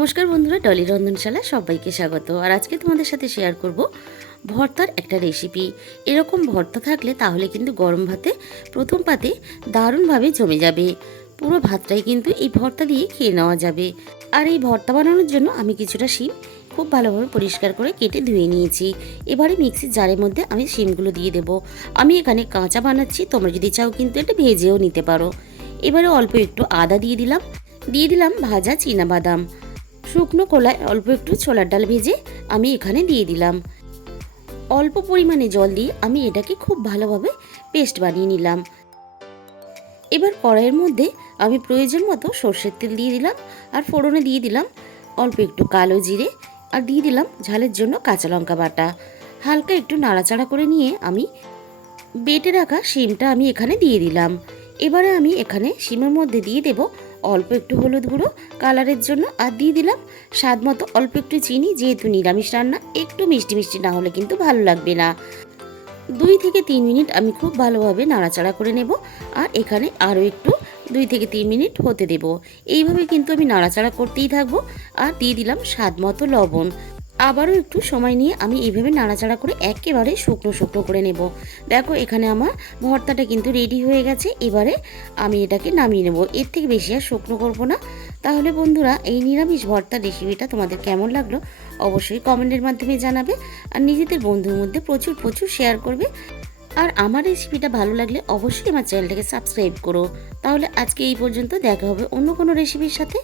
নমস্কার বন্ধুরা, ডলি রন্ধনশালা সবাইকে স্বাগত। আর আজকে তোমাদের সাথে শেয়ার করব ভর্তার একটা রেসিপি। এরকম ভর্তা থাকলে তাহলে কিন্তু গরম ভাতে প্রথম পাতে দারুণভাবে জমে যাবে। পুরো ভাতটাই কিন্তু এই ভর্তা দিয়ে খেয়ে নেওয়া যাবে। আর এই ভর্তা বানানোর জন্য আমি কিছুটা শিম খুব ভালোভাবে পরিষ্কার করে কেটে ধুয়ে নিয়েছি। এবারে মিক্সির জারের মধ্যে আমি শিমগুলো দিয়ে দেব। আমি এখানে কাঁচা বানাচ্ছি, তোমরা যদি চাও কিন্তু এটা ভেজেও নিতে পারো। এবারে অল্প একটু আদা দিয়ে দিলাম ভাজা চীনাবাদাম। শুকনো কলায় অল্প একটু ছোলার ডাল ভেজে আমি এখানে দিয়ে দিলাম। অল্প পরিমাণে জল দিয়ে আমি এটাকে খুব ভালোভাবে পেস্ট বানিয়ে নিলাম। এবার কড়াইয়ের মধ্যে আমি প্রয়োজন মতো সর্ষের তেল দিয়ে দিলাম, আর ফোড়নে দিয়ে দিলাম অল্প একটু কালো জিরে, আর দিয়ে দিলাম ঝালের জন্য কাঁচা লঙ্কা বাটা। হালকা একটু নাড়াচাড়া করে নিয়ে আমি বেটে রাখা শিমটা আমি এখানে দিয়ে দিলাম। এবারে আমি এখানে শিমের মধ্যে দিয়ে দেব অল্প একটু হলুদ গুঁড়ো কালারের জন্য, আর দিয়ে দিলাম স্বাদ মতো অল্প একটু চিনি। যেহেতু নিরামিষ রান্না, একটু মিষ্টি মিষ্টি না হলে কিন্তু ভালো লাগবে না। 2 থেকে 3 মিনিট আমি খুব ভালোভাবে নাড়াচাড়া করে নেব, আর এখানে আরও একটু 2 থেকে 3 মিনিট হতে দেব। এইভাবে কিন্তু আমি নাড়াচাড়া করতেই থাকবো। আর দিয়ে দিলাম স্বাদ মতো লবণ। আবারও একটু সময় নিয়ে আমি এইভাবে নাড়াচাড়া করে একেবারে শুকনো শুকনো করে নেব। দেখো এখানে আমার ভর্তাটা কিন্তু রেডি হয়ে গেছে। এবারে আমি এটাকে নামিয়ে নেব, এর থেকে বেশি আর শুকনো করবো না। তাহলে বন্ধুরা, এই নিরামিষ ভর্তার রেসিপিটা তোমাদের কেমন লাগলো অবশ্যই কমেন্টের মাধ্যমে জানাবে, আর নিজেদের বন্ধুর মধ্যে প্রচুর প্রচুর শেয়ার করবে। আর আমার রেসিপিটা ভালো লাগলে অবশ্যই আমার চ্যানেলটাকে সাবস্ক্রাইব করো। তাহলে আজকে এই পর্যন্ত, দেখা হবে অন্য কোনো রেসিপির সাথে।